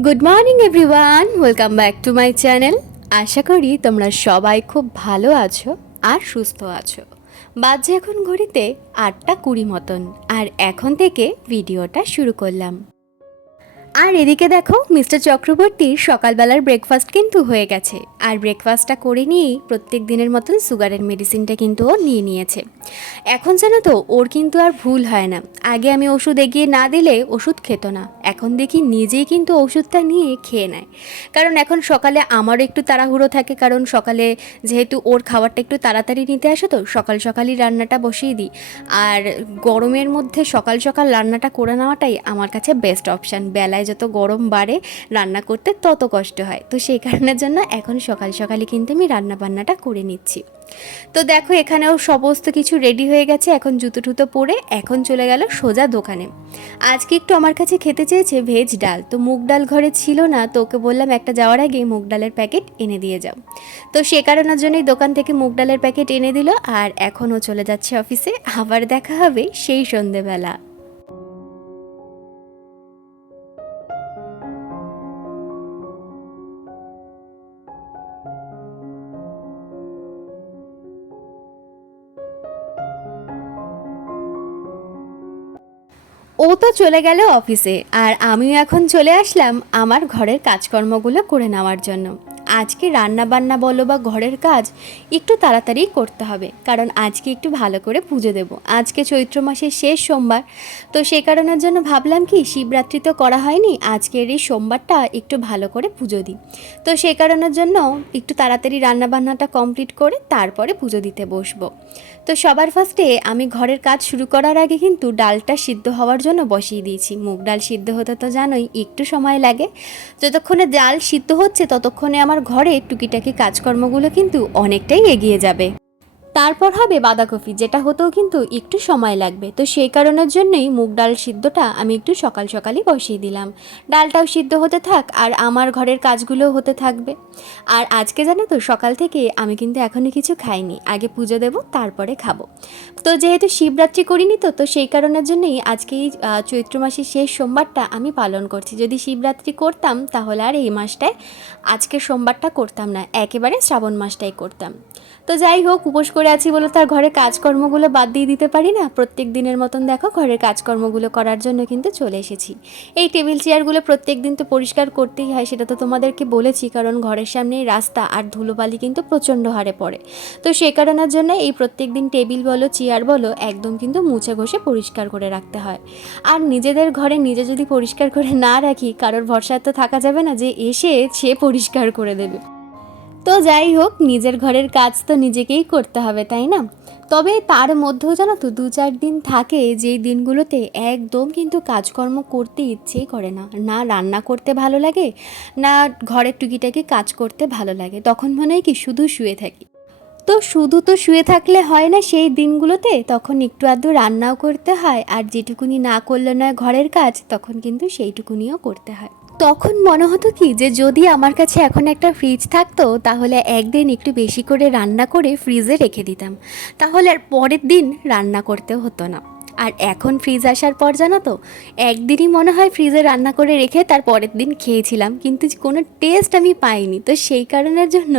Good morning everyone welcome back to my channel আশা করি তোমরা সবাই খুব ভালো আছো আর সুস্থ আছো। বাজে এখন ঘড়িতে আটটা কুড়ি মতন, আর এখন থেকে ভিডিওটা শুরু করলাম। আর এদিকে দেখো, মিস্টার চক্রবর্তীর সকালবেলার ব্রেকফাস্ট কিন্তু হয়ে গেছে। আর ব্রেকফাস্টটা করে নিয়েই প্রত্যেক দিনের মতন সুগারের মেডিসিনটা কিন্তু ও নিয়ে নিয়েছে। এখন জানো তো, ওর কিন্তু আর ভুল হয় না। আগে আমি ওষুধ এগিয়ে না দিলে ওষুধ খেত না। এখন দেখি নিজেই কিন্তু ওষুধটা নিয়ে খেয়ে নেয়। কারণ এখন সকালে আমারও একটু তাড়াহুড়ো থাকে, কারণ সকালে যেহেতু ওর খাবারটা একটু তাড়াতাড়ি নিতে আসে তো, সকাল সকালই রান্নাটা বসিয়ে দিই। আর গরমের মধ্যে সকাল সকাল রান্নাটা করে নেওয়াটাই আমার কাছে বেস্ট অপশান বেলায় যত গরম বাড়ে রান্না করতে তত কষ্ট হয়। তো সেই কারণের জন্য এখন সকাল সকালই কিন্তু আমি রান্না বান্নাটা করে নিচ্ছি। তো দেখো, এখানেও সমস্ত কিছু রেডি হয়ে গেছে। এখন জুতো টুতো পরে এখন চলে গেল সোজা দোকানে। আজকে একটু আমার কাছে খেতে চেয়েছে ভেজ ডাল। তো মুগ ডাল ঘরে ছিল না, তো ওকে বললাম, একটা যাওয়ার আগে মুগ ডালের প্যাকেট এনে দিয়ে যাও। তো সে কারণের জন্যই দোকান থেকে মুগ ডালের প্যাকেট এনে দিল। আর এখনও চলে যাচ্ছে অফিসে আবার দেখা হবে সেই সন্ধেবেলা। ও তো চলে গেল অফিসে, আর আমিও এখন চলে আসলাম আমার ঘরের কাজকর্মগুলো করে নেওয়ার জন্য। আজকে রান্না বান্না বলো বা ঘরের কাজ, একটু তাড়াতাড়ি করতে হবে। কারণ আজকে একটু ভালো করে পুজো দেব। আজকে চৈত্র মাসের শেষ সোমবার। তো সেই কারণের জন্য ভাবলাম কি, শিবরাত্রি তো করা হয়নি, আজকের এই সোমবারটা একটু ভালো করে পুজো দিই। তো সেই কারণের জন্য একটু তাড়াতাড়ি রান্না বান্নাটা কমপ্লিট করে তারপরে পুজো দিতে বসবো। তো সবার ফার্স্টে আমি ঘরের কাজ শুরু করার আগে কিন্তু ডালটা সিদ্ধ হওয়ার জন্য বসিয়ে দিয়েছি। মুগ ডাল সিদ্ধ হতে তো জানোই, একটু সময় লাগে। যতক্ষণে ডাল সিদ্ধ হচ্ছে, ততক্ষণে আমার ঘরে টুকিটাকি কাজকর্মগুলো কিন্তু অনেকটাই এগিয়ে যাবে। তারপর হবে বাঁধাকপি, যেটা হতেও কিন্তু একটু সময় লাগবে। তো সেই কারণের জন্যই মুগ ডাল সিদ্ধটা আমি একটু সকাল সকালই বসিয়ে দিলাম। ডালটাও সিদ্ধ হতে থাক আর আমার ঘরের কাজগুলোও হতে থাকবে। আর আজকে জানো তো, সকাল থেকে আমি কিন্তু এখনও কিছু খাইনি। আগে পুজো দেব, তারপরে খাব। তো যেহেতু শিবরাত্রি করিনি তো তো সেই কারণের জন্যই আজকে এই চৈত্র মাসের শেষ সোমবারটা আমি পালন করছি। যদি শিবরাত্রি করতাম তাহলে আর এই মাসটায় আজকে সোমবারটা করতাম না, একেবারে শ্রাবণ মাসটাই করতাম। তো যাই হোক, উপোস করে আছি বলে তার ঘরের কাজকর্মগুলো বাদ দিয়ে দিতে পারি না। প্রত্যেক দিনের মতন দেখো, ঘরের কাজকর্মগুলো করার জন্য কিন্তু চলে এসেছি। এই টেবিল চেয়ারগুলো প্রত্যেক দিন তো পরিষ্কার করতেই হয়, সেটা তো তোমাদেরকে বলেছি, কারণ ঘরের সামনেই রাস্তা আর ধুলোবালি কিন্তু প্রচণ্ড হারে পড়ে। তো সে কারণের জন্য এই প্রত্যেক দিন টেবিল বলো, চেয়ার বলো, একদম কিন্তু মুছে ঘষে পরিষ্কার করে রাখতে হয়। আর নিজেদের ঘরে নিজে যদি পরিষ্কার করে না রাখি, কারোর ভরসায় তো থাকা যাবে না যে এসে সে পরিষ্কার করে দেবে। তো যাই হোক, নিজের ঘরের কাজ তো নিজেকেই করতে হবে, তাই না? তবে তার মধ্যেও জানো তো দু চার দিন থাকে, যেই দিনগুলোতে একদম কিন্তু কাজকর্ম করতে ইচ্ছেই করে না। না রান্না করতে ভালো লাগে, না ঘরের টুকিটাকি কাজ করতে ভালো লাগে। তখন মনে হয় কি শুধু শুয়ে থাকি। তো শুধু তো শুয়ে থাকলে হয় না সেই দিনগুলোতে, তখন একটু আধটু রান্নাও করতে হয়, আর যেটুকুনি না করলে নয় ঘরের কাজ, তখন কিন্তু সেইটুকুনিও করতে হয়। তখন মনে হতো কি যে যদি আমার কাছে এখন একটা ফ্রিজ থাকতো, তাহলে একদিন একটু বেশি করে রান্না করে ফ্রিজে রেখে দিতাম। তাহলে আর পরের দিন রান্না করতে হতো না। আর এখন ফ্রিজ আসার পর জানো তো, একদিনই মনে হয় ফ্রিজে রান্না করে রেখে তার পরের দিন খেয়েছিলাম, কিন্তু কোনো টেস্ট আমি পাইনি। তো সেই কারণের জন্য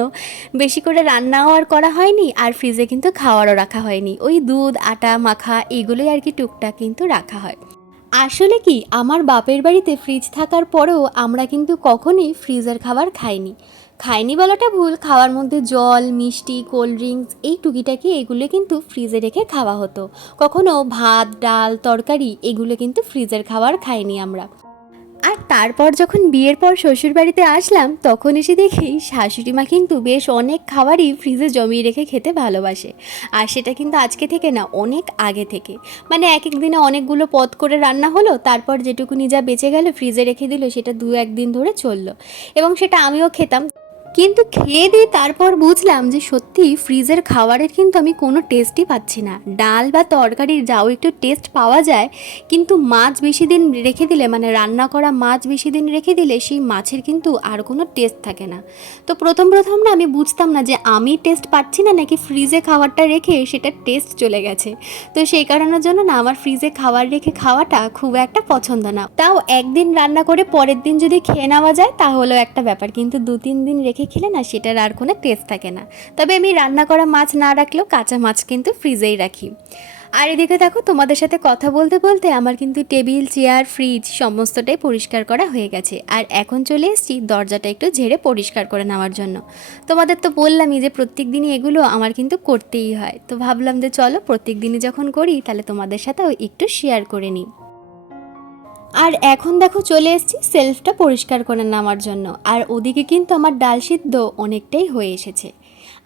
বেশি করে রান্নাও আর করা হয়নি, আর ফ্রিজে কিন্তু খাওয়ারও রাখা হয়নি। ওই দুধ, আটা, মাখা, এগুলোই আর কি টুকটাক কিন্তু রাখা হয়। আসলে কি, আমার বাপের বাড়িতে ফ্রিজ থাকার পরেও আমরা কিন্তু কখনোই ফ্রিজের খাবার খাইনি। খাইনি বলাটা ভুল, খাওয়ার মধ্যে জল, মিষ্টি কোল্ড ড্রিঙ্কস এই টুকিটাকি এগুলো কিন্তু ফ্রিজে রেখে খাওয়া হতো। কখনো ভাত, ডাল, তরকারি এগুলো কিন্তু ফ্রিজের খাবার খাইনি আমরা। আর তারপর যখন বিয়ের পর শ্বশুর বাড়িতে আসলাম, তখন এসে দেখি শাশুড়ি মা কিন্তু বেশ অনেক খাবারই ফ্রিজে জমিয়ে রেখে খেতে ভালোবাসে। আর সেটা কিন্তু আজকে থেকে না, অনেক আগে থেকে। মানে এক এক দিনে অনেকগুলো পদ করে রান্না হলো, তারপর যেটুকুনি যা বেঁচে গেল ফ্রিজে রেখে দিল, সেটা দু একদিন ধরে চলল। এবং সেটা আমিও খেতাম। কিন্তু খেয়ে দিয়ে তারপর বুঝলাম যে সত্যি ফ্রিজের খাবারের কিন্তু আমি কোনো টেস্টই পাচ্ছি না। ডাল বা তরকারির যাও একটু টেস্ট পাওয়া যায়, কিন্তু মাছ বেশি দিন রেখে দিলে মানে রান্না করা মাছ বেশি দিন রেখে দিলে সেই মাছের কিন্তু আর কোনো টেস্ট থাকে না। তো প্রথম প্রথম না আমি বুঝতাম না যে আমি টেস্ট পাচ্ছি না, নাকি ফ্রিজে খাবারটা রেখে সেটা টেস্ট চলে গেছে। তো সেই কারণের জন্য না আমার ফ্রিজে খাবার রেখে খাওয়াটা খুব একটা পছন্দ না। তাও একদিন রান্না করে পরের দিন যদি খেয়ে নেওয়া যায়, তাহলেও একটা ব্যাপার। কিন্তু দু তিন দিন রেখে খেলে না, সেটার আর কোনো টেস্ট থাকে না। তবে আমি রান্না করা মাছ না রাখলেও কাঁচা মাছ কিন্তু ফ্রিজেই রাখি। আর এদিকে দেখো, তোমাদের সাথে কথা বলতে বলতে আমার কিন্তু টেবিল, চেয়ার ফ্রিজ সমস্তটাই পরিষ্কার করা হয়ে গেছে। আর এখন চলে এসেছি দরজাটা একটু ঝেড়ে পরিষ্কার করে নেওয়ার জন্য। তোমাদের তো বললামই যে প্রত্যেক দিনই এগুলো আমার কিন্তু করতেই হয়। তো ভাবলাম যে চলো প্রত্যেক দিনই যখন করি, তাহলে তোমাদের সাথেও একটু শেয়ার করে নিই। আর এখন দেখো চলে এসেছি সেলফটা পরিষ্কার করে নেওয়ার জন্য। আর ওদিকে কিন্তু আমার ডাল সিদ্ধ অনেকটাই হয়ে এসেছে।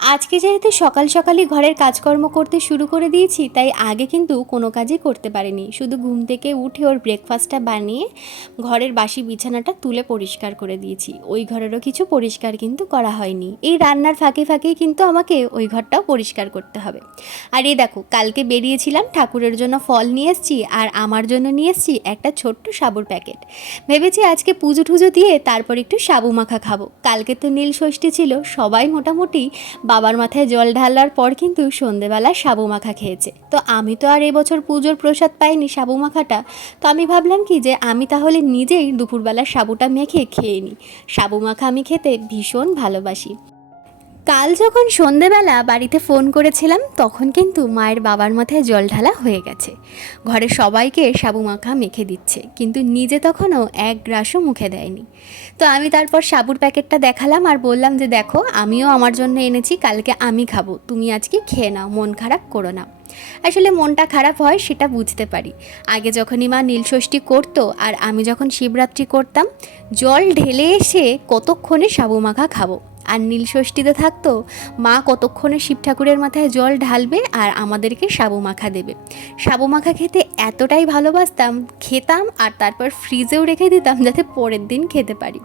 আজকে যেহেতু সকাল সকালই ঘরের কাজকর্ম করতে শুরু করে দিয়েছি, তাই আগে কিন্তু কোনো কাজই করতে পারিনি। শুধু ঘুম থেকে উঠে ওর ব্রেকফাস্টটা বানিয়ে ঘরের বাসি বিছানাটা তুলে পরিষ্কার করে দিয়েছি। ওই ঘরেরও কিছু পরিষ্কার কিন্তু করা হয়নি। এই রান্নার ফাঁকে ফাঁকেই কিন্তু আমাকে ওই ঘরটাও পরিষ্কার করতে হবে। আর এই দেখো, কালকে বেরিয়েছিলাম, ঠাকুরের জন্য ফল নিয়ে এসেছি আর আমার জন্য নিয়ে এসেছি একটা ছোট্ট সাবুর প্যাকেট। ভেবেছি আজকে পুজো টুজো দিয়ে তারপর একটু সাবু মাখা খাব। কালকে তো নীল ষষ্ঠী ছিল, সবাই মোটামুটি বাবার মাথায় জল ঢালার পর কিন্তু সন্ধেবেলা সাবু মাখা খেয়েছে। তো আমি তো আর এবছর পুজোর প্রসাদ পাইনি সাবু মাখাটা। তো আমি ভাবলাম কি যে আমি তাহলে নিজেই দুপুরবেলা সাবুটা মেখে খেয়ে নিই সাবু মাখা আমি খেতে ভীষণ ভালোবাসি। কাল যখন সন্ধেবেলা বাড়িতে ফোন করেছিলাম, তখন কিন্তু মায়ের বাবার মাথায় জল ঢালা হয়ে গেছে। ঘরে সবাইকে সাবু মাখা মেখে দিচ্ছে, কিন্তু নিজে তখনও এক গ্রাসও মুখে দেয়নি। তো আমি তারপর সাবুর প্যাকেটটা দেখালাম আর বললাম যে, দেখো, আমিও আমার জন্য এনেছি, কালকে আমি খাব। তুমি আজকে খেয়ে নাও, মন খারাপ করো না। আসলে মনটা খারাপ হয় সেটা বুঝতে পারি। আগে যখনই মা নীলষষ্ঠী করতো আর আমি যখন শিবরাত্রি করতাম, জল ঢেলে এসে কতক্ষণে সাবু মাখা খাব। আর নীলষষ্ঠীতে থাকতো, মা কতক্ষণে শিব ঠাকুরের মাথায় জল ঢালবে আর আমাদেরকে সাবু মাখা দেবে। সাবু মাখা খেতে এতটাই ভালোবাসতাম, খেতাম আর তারপর ফ্রিজেও রেখে দিতাম যাতে পরের দিন খেতে পারি।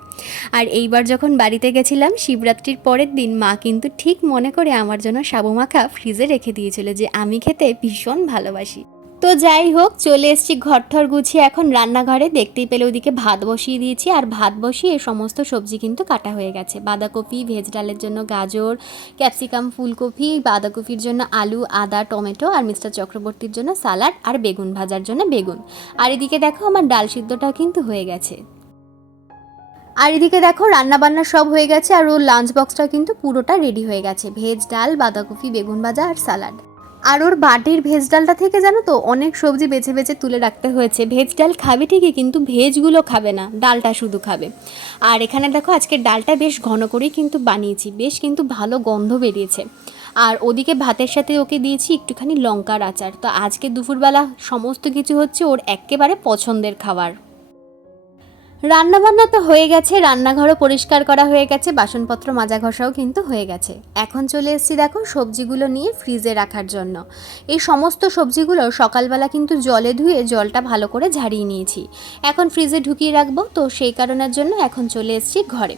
আর এইবার যখন বাড়িতে গেছিলাম, শিবরাত্রির পরের দিন মা কিন্তু ঠিক মনে করে আমার জন্য সাবু মাখা ফ্রিজে রেখে দিয়েছিল যে আমি খেতে ভীষণ ভালোবাসি। তো যাই হোক, চলে এসেছি ঘরঠর গুছিয়ে। এখন রান্নাঘরে দেখতেই পেলে ওদিকে ভাত বসিয়ে দিয়েছি। আর ভাত বসিয়ে সমস্ত সবজি কিন্তু কাটা হয়ে গেছে। বাঁধাকপি, ভেজ ডালের জন্য গাজর, ক্যাপসিকাম, ফুলকপি, বাঁধাকপির জন্য আলু, আদা, টমেটো আর মিস্টার চক্রবর্তীর জন্য সালাড আর বেগুন ভাজার জন্য বেগুন। আর এদিকে দেখো আমার ডাল সিদ্ধটাও কিন্তু হয়ে গেছে। আর এদিকে দেখো রান্না বান্না সব হয়ে গেছে আর ওর লাঞ্চ বক্সটা কিন্তু পুরোটা রেডি হয়ে গেছে। ভেজ ডাল, বাঁধাকপি, বেগুন ভাজা আর সালাড। আর ওর বাটির ভেজ ডালটা থেকে জানো তো, অনেক সবজি বেছে বেছে তুলে রাখতে হয়েছে। ভেজ ডাল খাবে ঠিকই, কিন্তু ভেজগুলো খাবে না, ডালটা শুধু খাবে। আর এখানে দেখো, আজকে ডালটা বেশ ঘন করেই কিন্তু বানিয়েছি, বেশ কিন্তু ভালো গন্ধ বেরিয়েছে। আর ওদিকে ভাতের সাথে ওকে দিয়েছি একটুখানি লঙ্কার আচার। তো আজকে দুপুরবেলা সমস্ত কিছু হচ্ছে ওর একেবারে পছন্দের খাবার। রান্নাবান্না তো হয়ে গেছে, রান্নাঘরও পরিষ্কার করা হয়ে গেছে, বাসনপত্র মাজা ঘষাও কিন্তু হয়ে গেছে। এখন চলে এসেছি দেখো সবজিগুলো নিয়ে ফ্রিজে রাখার জন্য। এই সমস্ত সবজিগুলো সকালবেলা কিন্তু জলে ধুয়ে জলটা ভালো করে ঝাড়িয়ে নিয়েছি। এখন ফ্রিজে ঢুকিয়ে রাখব, তো সেই কারণের জন্য এখন চলে এসেছি ঘরে।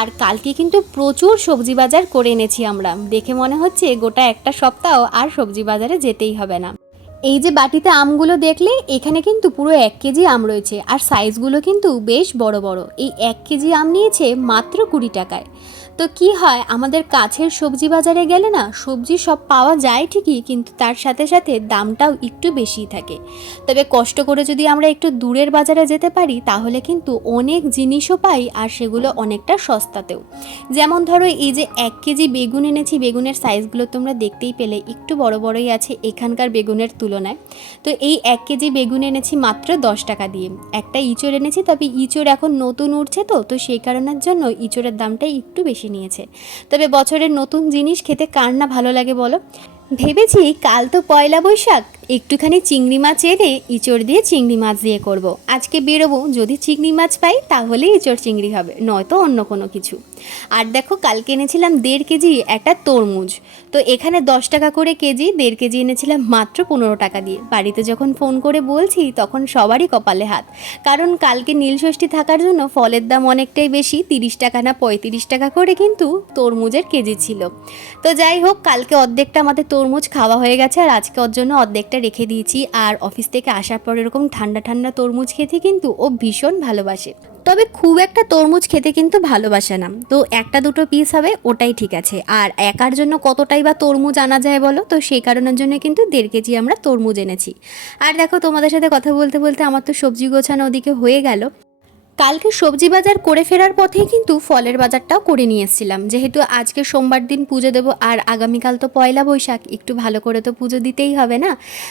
আর কালকে কিন্তু প্রচুর সবজি বাজার করে এনেছি আমরা। দেখে মনে হচ্ছে গোটা একটা সপ্তাহ আর সবজি বাজারে যেতেই হবে না। এই যে বাটিতে আমগুলো দেখলে, এখানে কিন্তু পুরো এক কেজি আম রয়েছে আর সাইজগুলো কিন্তু বেশ বড় বড়। এই এক কেজি আম নিয়েছে মাত্র কুড়ি টাকায়। তো কি হয়, আমাদের কাছের সবজি বাজারে গেলে না, সবজি সব পাওয়া যায় ঠিকই, কিন্তু তার সাথে সাথে দামটাও একটু বেশিই থাকে। তবে কষ্ট করে যদি আমরা একটু দূরের বাজারে যেতে পারি, তাহলে কিন্তু অনেক জিনিসও পাই আর সেগুলো অনেকটা সস্তাতেও। যেমন ধরো, এই যে এক কেজি বেগুন এনেছি, বেগুনের সাইজগুলো তোমরা দেখতেই পেলে, একটু বড় বড়ই আছে, এখানকার বেগুনের তুলনায় তো এই এক কেজি বেগুন এনেছি মাত্র দশ টাকা দিয়ে। একটা ইঁচড় এনেছি, তবে ইঁচড় এখন নতুন উঠছে তো তো সেই কারণের জন্য ইঁচড়ের দামটা একটু বেশি নিয়েছে। তবে বছরের নতুন জিনিস খেতে কার না ভালো লাগে বলো? ভেবেছি কাল তো পয়লা বৈশাখ একটুখানি চিংড়ি মাছ এনে ইঁচড় দিয়ে চিংড়ি মাছ দিয়ে করব। আজকে বেরোবো, যদি চিংড়ি মাছ পাই তাহলে ইঁচড় চিংড়ি হবে, নয়তো অন্য কোনো কিছু। আর দেখো, কালকে এনেছিলাম দেড় কেজি একটা তরমুজ। তো এখানে দশ টাকা করে কেজি, দেড় কেজি এনেছিলাম মাত্র পনেরো টাকা দিয়ে। বাড়িতে যখন ফোন করে বলছি, তখন সবারই কপালে হাত। কারণ কালকে নীলষষ্ঠী থাকার জন্য ফলের দাম অনেকটাই বেশি, তিরিশ টাকা না পঁয়ত্রিশ টাকা করে কিন্তু তরমুজের কেজি ছিল। তো যাই হোক, কালকে অর্ধেকটা আমাদের তরমুজ খাওয়া হয়ে গেছে, আর আজকে ওর জন্য অর্ধেকটা রেখে দিয়েছি আর অফিস থেকে আসার পর এরকম ঠান্ডা ঠান্ডা তরমুজ খেতে কিন্তু ও ভীষণ ভালোবাসে। তবে খুব একটা তরমুজ খেতে কিন্তু ভালোবাসে না। তো একটা দুটো পিস হবে, ওটাই ঠিক আছে। আর একার জন্য কতটাই বা তরমুজ আনা যায় বলো? তো সেই কারণের জন্য কিন্তু দেড় কেজি আমরা তরমুজ এনেছি। আর দেখো তোমাদের সাথে কথা বলতে বলতে আমার তো সবজি গোছানো ওদিকে হয়ে গেল। কালকে সবজি বাজার করে ফেরার পথেই কিন্তু ফলের বাজারটাও করে নিয়ে এসেছিলাম যেহেতু আজকে সোমবার দিন পুজো দেবো আর আগামীকাল তো পয়লা বৈশাখ, একটু ভালো করে তো পুজো দিতেই হবে না?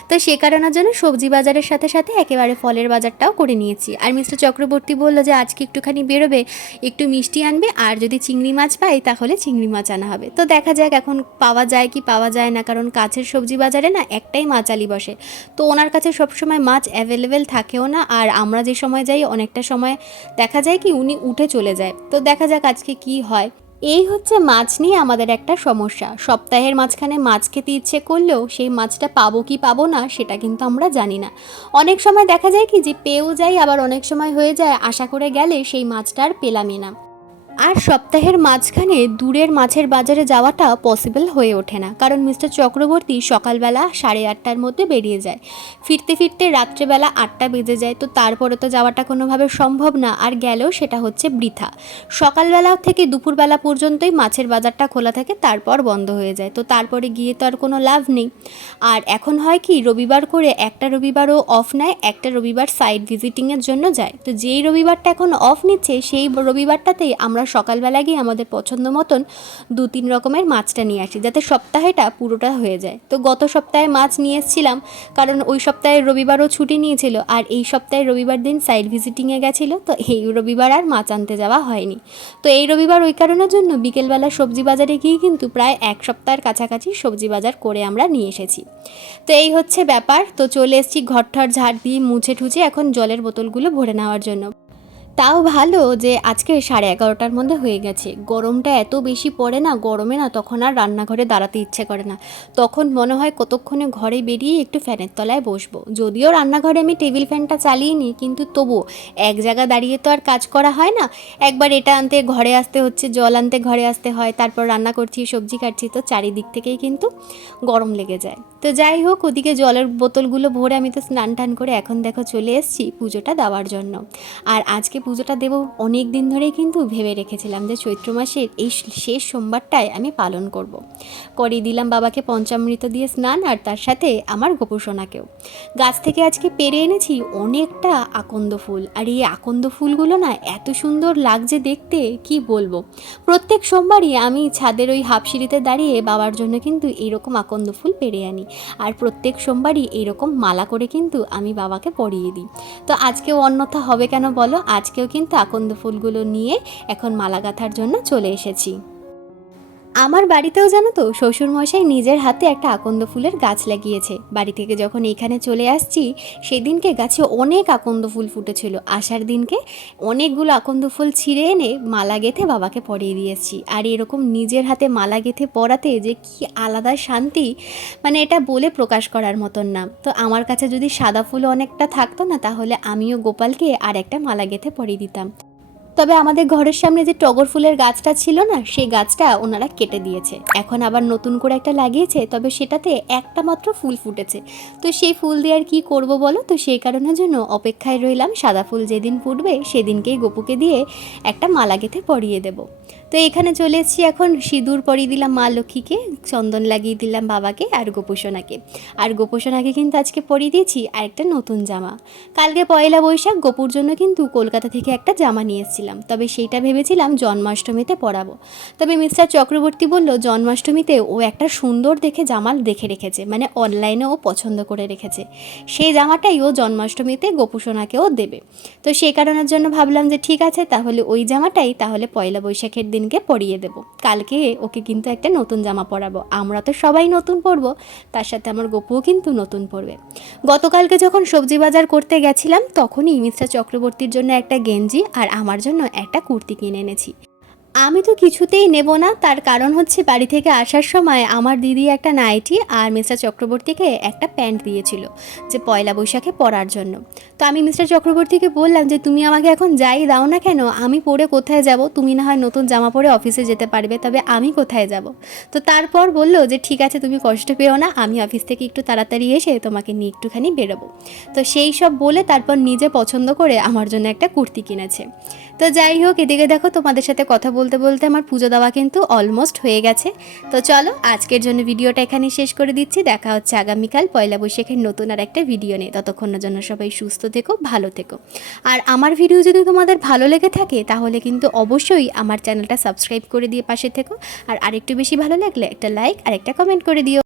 তো সে কারণের জন্য সবজি বাজারের সাথে সাথে একেবারে ফলের বাজারটাও করে নিয়েছি। আর মিস্টার চক্রবর্তী বলল যে, আজকে একটুখানি বেরোবে, একটু মিষ্টি আনবে আর যদি চিংড়ি মাছ পাই তাহলে চিংড়ি মাছ আনা হবে। তো দেখা যাক এখন পাওয়া যায় কি পাওয়া যায় না, কারণ কাছের সবজি বাজারে না একটাই মাছ আলি বসে। তো ওনার কাছে সবসময় মাছ অ্যাভেলেবেল থাকেও না, আর আমরা যে সময় যাই অনেকটা সময় দেখা যায় কি উনি উঠে চলে যায়। তো দেখা যাক আজকে কি হয়। এই হচ্ছে মাছ নিয়ে আমাদের একটা সমস্যা। সপ্তাহের মাঝখানে মাছ খেতে ইচ্ছে করলেও সেই মাছটা পাবো কি পাবো না সেটা কিন্তু আমরা জানি না। অনেক সময় দেখা যায় কি যে পেয়েও যাই, আবার অনেক সময় হয়ে যায়, আশা করে গেলে সেই মাছটা আর পেলামই না। আর সপ্তাহের মাঝখানে দূরের মাছের বাজারে যাওয়াটা পসিবল হয়ে ওঠে না। কারণ মিস্টার চক্রবর্তী সকালবেলা সাড়ে আটটার মধ্যে বেরিয়ে যায়। ফিরতে ফিরতে রাত্রেবেলা আটটা বেজে যায়, তো তারপরে তো যাওয়াটা কোনোভাবে সম্ভব না। আর গেলেও সেটা হচ্ছে বৃথা। সকালবেলা থেকে দুপুরবেলা পর্যন্তই মাছের বাজারটা খোলা থাকে, তারপর বন্ধ হয়ে যায়। তো তারপরে গিয়ে তো আর কোনো লাভ নেই। আর এখন হয় কি, রবিবার করে একটা রবিবারও অফ নেয়, একটা রবিবার সাইড ভিজিটিংয়ের জন্য যায়। তো যেই রবিবারটা এখন অফ নিচ্ছে, সেই রবিবারটাতেই আমরা সকালবেলা গিয়ে আমাদের পছন্দ মতন দু তিন রকমের মাছটা নিয়ে আসি, যাতে সপ্তাহেটা পুরোটা হয়ে যায়। তো গত সপ্তাহে মাছ নিয়ে এসেছিলাম, কারণ ওই সপ্তাহে রবিবারও ছুটি নিয়েছিল, আর এই সপ্তাহে রবিবার দিন সাইড ভিজিটিংয়ে গেছিল, তো এই রবিবার আর মাছ আনতে যাওয়া হয়নি। তো এই রবিবার ওই কারণের জন্য বিকেলবেলা সবজি বাজারে গিয়ে কিন্তু প্রায় এক সপ্তাহের কাছাকাছি সবজি বাজার করে আমরা নিয়ে এসেছি। তো এই হচ্ছে ব্যাপার, তো চলে এসেছি ঘরঠর ঝাড় দিয়ে মুছে ঠুছে এখন জলের বোতলগুলো ভরে নেওয়ার জন্য। তাও ভালো যে আজকে সাড়ে এগারোটার মধ্যে হয়ে গেছে। গরমটা এত বেশি পড়ে না, গরমে না তখন আর রান্নাঘরে দাঁড়াতে ইচ্ছে করে না। তখন মনে হয় কতক্ষণে ঘরে বেরিয়ে একটু ফ্যানের তলায় বসবো। যদিও রান্নাঘরে আমি টেবিল ফ্যানটা চালিয়ে নিই, কিন্তু তবুও এক জায়গা দাঁড়িয়ে তো আর কাজ করা হয় না। একবার এটা আনতে, ঘরে আসতে হচ্ছে, জল আনতে, ঘরে আসতে হয়, তারপর রান্না করছি, সবজি কাটছি, তো চারিদিক থেকেই কিন্তু গরম লেগে যায়। তো যাই হোক, ওদিকে জলের বোতলগুলো ভরে আমি তো স্নান টান করে এখন দেখো চলে এসেছি পুজোটা দেওয়ার জন্য। আর আজকে পুজোটা দেবো অনেক দিন ধরেই কিন্তু ভেবে রেখেছিলাম যে চৈত্র মাসের এই শেষ সোমবারটায় আমি পালন করব। করে দিলাম বাবাকে পঞ্চামৃত দিয়ে স্নান আর তার সাথে আমার গোপুসোনাকেও। গাছ থেকে আজকে পেরে এনেছি অনেকটা আকন্দ ফুল। আর এই আকন্দ ফুলগুলো না এত সুন্দর লাগছে দেখতে, কি বলব? প্রত্যেক সোমবারই আমি ছাদের ওই হাফ সিঁড়িতে দাঁড়িয়ে বাবার জন্য কিন্তু এইরকম আকন্দ ফুল পেরে আনি। আর প্রত্যেক সোমবারই এইরকম মালা করে কিন্তু আমি বাবাকে পরিয়ে দিই। তো আজকেও অন্যথা হবে কেন বলো? আজকেও কিন্তু আকন্দ ফুলগুলো নিয়ে এখন মালা গাঁথার জন্য চলে এসেছি। আমার বাড়িতেও জানো তো, শ্বশুরমশাই নিজের হাতে একটা আকন্দ ফুলের গাছ লাগিয়েছে। বাড়ি থেকে যখন এখানে চলে আসছি, সেদিনকে গাছে অনেক আকন্দ ফুল ফুটেছিল। আসার দিনকে অনেকগুলো আকন্দ ফুল ছিঁড়ে এনে মালা গেঁথে বাবাকে পরিয়ে দিয়েছি আর এরকম নিজের হাতে মালা গেঁথে পরাতে যে কি আলাদা শান্তি মানে এটা বলে প্রকাশ করার মতন না। তো আমার কাছে যদি সাদা ফুল অনেকটা থাকতো না, তাহলে আমিও গোপালকে আর একটা মালা গেঁথে পরিয়ে দিতাম। তবে আমাদের ঘরের সামনে যে টগর ফুলের গাছটা ছিল না, সেই গাছটা ওনারা কেটে দিয়েছে। এখন আবার নতুন করে একটা লাগিয়েছে, তবে সেটাতে একটা মাত্র ফুল ফুটেছে। তো সেই ফুল দিয়ে আর কী করব বলো? তো সেই কারণের জন্য অপেক্ষায় রইলাম, সাদা ফুল যেদিন ফুটবে সেদিনকেই গোপুকে দিয়ে একটা মালা গেঁথে পরিয়ে দেবো। তো এখানে চলে এসেছি এখন সিঁদুর পরিয়ে দিলাম মা লক্ষ্মীকে, চন্দন লাগিয়ে দিলাম বাবাকে আর গোপোষণাকে। আর গোপোষণাকে কিন্তু আজকে পরিয়ে দিয়েছি আর একটা নতুন জামা। কালকে পয়লা বৈশাখ গোপুর জন্য কিন্তু কলকাতা থেকে একটা জামা নিয়ে এসেছিলাম। তবে সেইটা ভেবেছিলাম জন্মাষ্টমীতে পরাবো। তবে মিস্টার চক্রবর্তী বলল, জন্মাষ্টমীতে ও একটা সুন্দর দেখে জামা দেখে রেখেছে মানে অনলাইনে ও পছন্দ করে রেখেছে। সেই জামাটাই ও জন্মাষ্টমীতে গোপুসোনাকেও দেবে। তো সেই কারণের জন্য ভাবলাম যে ঠিক আছে, তাহলে ওই জামাটাই তাহলে পয়লা বৈশাখের বৈশাখের দিনকে পরিয়ে দেব। কালকে ওকে কিন্তু একটা নতুন জামা পরাবো। আমরা তো সবাই নতুন পরবো, তার সাথে আমার গপুও কিন্তু নতুন পরবে। গতকালকে যখন সবজি বাজার করতে গেছিলাম, তখনই মিস্টার চক্রবর্তীর জন্য একটা গেঞ্জি আর আমার জন্য একটা কুর্তি কিনে এনেছি। আমি তো কিছুতেই নেব না। তার কারণ হচ্ছে বাড়ি থেকে আসার সময় আমার দিদি একটা নাইটি আর মিস্টার চক্রবর্তীকে একটা প্যান্ট দিয়েছিল যে পয়লা বৈশাখে পরার জন্য। তো আমি মিস্টার চক্রবর্তীকে বললাম যে, তুমি আমাকে এখন যাই দাও না কেন? আমি পরে কোথায় যাব? তুমি না হয় নতুন জামা পরে অফিসে যেতে পারবে, তবে আমি কোথায় যাব? তো তারপর বলল যে, ঠিক আছে, তুমি কষ্ট পেও না। আমি অফিস থেকে একটু তাড়াতাড়ি এসে তোমাকে নিয়ে একটুখানি বেরোবো। তো সেই সব বলে তারপর নিজে পছন্দ করে আমার জন্য একটা কুর্তি কিনেছে। তো যাই হোক, এদিকে দেখো তোমাদের সাথে কথা বলতে বলতে আমার পুজো দেওয়া কিন্তু অলমোস্ট হয়ে গেছে। তো চলো, আজকের জন্য ভিডিওটা এখানে শেষ করে দিচ্ছি। দেখা হচ্ছে আগামীকাল পয়লা বৈশাখের নতুন আর একটা ভিডিও নিয়ে। ততক্ষণের জন্য সবাই সুস্থ থেকো, ভালো থেকো। আর আমার ভিডিও যদি তোমাদের ভালো লেগে থাকে, তাহলে কিন্তু অবশ্যই আমার চ্যানেলটা সাবস্ক্রাইব করে দিয়ে পাশে থেকো। আর আরেকটু বেশি ভালো লাগলে একটা লাইক আর একটা কমেন্ট করে দিও।